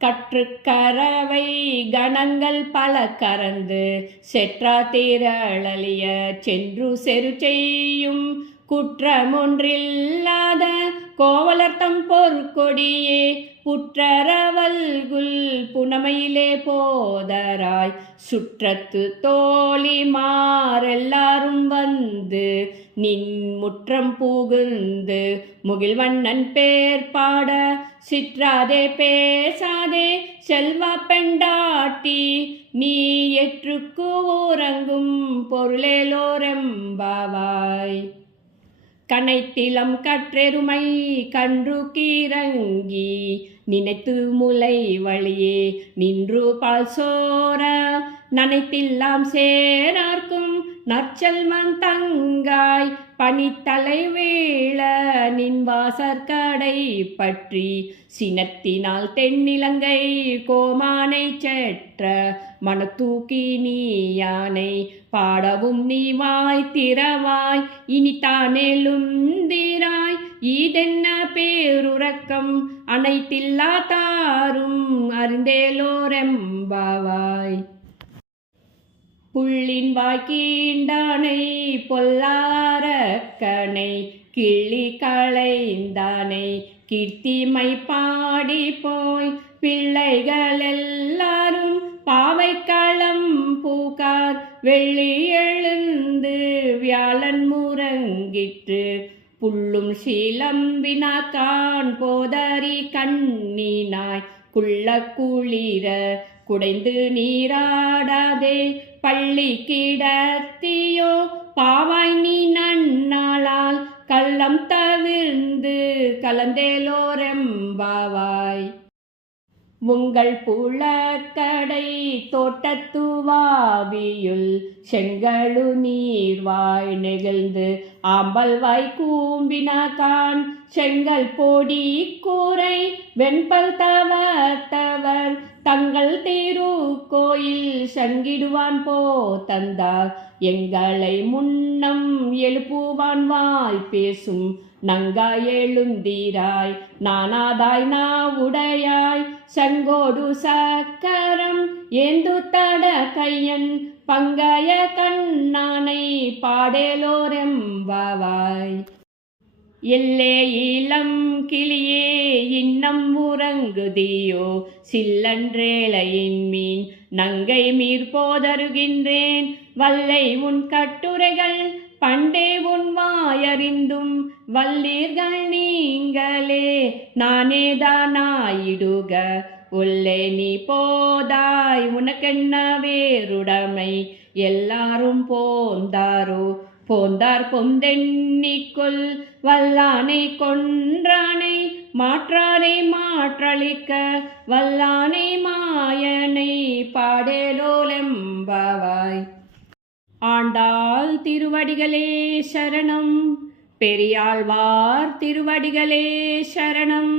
கற்றுக்கரவை கணங்கள் பல கறந்து செற்றா திரளிய சென்று செரு செய்யும் குற்றமொன்றில்லாத கோவலர்த்தம் பொற்கொடியே புற்றரவல்குல் புனமையிலே போதராய் சுற்றத்து தோழிமாரெல்லாரும் வந்து நின் முற்றம் புகுந்து முகில்வண்ணன் பேர் பாட சிற்றாதே பேசாதே செல்வா பெண்டாட்டி நீ எற்றுக்கு உறங்கும் பொருளேலோரெம்பாவாய். கனைத்திலம் கற்றெருமை கன்று கீரங்கி நினைத்து முலை வழியே நின்று பால் சோர நனைத்தில்லாம் சேரார்க்கும் நற்செல்வன் தங்காய் பனித்தலை வீழ நின் வாசற்கடை பற்றி சினத்தினால் தென்னிலங்கை கோமானை செற்ற மனத்தூக்கி நீ யானை பாடவும் நீ வாய் திறவாய் இனித்தானேலுந்திராய் ஈதென்ன பேருறக்கம் அனைத்தில்லா தாரும் அறிந்தேலோரெம்பாவாய். புள்ளின் வாய்க்கீண்டானை பொல்லாரக்கனை கிள்ளி களைந்தானை கீர்த்திமை பாடி போய் பிள்ளைகள் எல்லாரும் பாவை களம் பூக்கார் வெள்ளி எழுந்து வியாழன் முறங்கிற்று புள்ளும் சீலம்பினாக்கான் போதறி கண்ணினாய் குள்ள குளிர குடைந்து நீராடாதே பள்ளி கிடத்தியோ பாவாய் நீ நன்னாளால் கள்ளம் தவிர்ந்து கலந்தேலோரெம்பாவாய். உங்கள் புலக்கடை தோட்டத்துவாவியுள் செங்கழு நீர்வாய் நெகிழ்ந்து ஆம்பல் வாய் கூம்பினாக்கான் செங்கல் பொடி கூரை வெண்பல் தவத்தவர் தங்கள் திருக்கோயில் சங்கிடுவான் போ தந்தார் எங்களை முன்னம் எழுப்புவான் வாய் பேசும் நங்காய் எழுந்திராய் நானாதாய் நாவுடையாய் சங்கோடு சக்கரம் ஏந்து தட கையன் பங்காய கண்ணானை பாடேலோரெம்பாவாய். எல்லே இளம் கிளியே இன்னம் உறங்குதியோ சில்லன்றேளையின் மீன் நங்கை மீர் போதருகின்றேன் வல்லை உன் கட்டுரைகள் பண்டே உன் வாயறிந்தும் வல்லீர்கள் நீங்களே நானேதானாயிடுக உள்ளே நீ போதாய் உனக்கென்ன வேறுடைமை எல்லாரும் போந்தாரோ போந்தார் பொந்தென்னிக்குள் வல்லானை கொன்றானை மாற்றாரை மாற்றளிக்க வல்லானை மாயனை பாடேலோரெம்பாவாய். ஆண்டாள் திருவடிகளே சரணம் பெரியாழ்வார் திருவடிகளே சரணம்.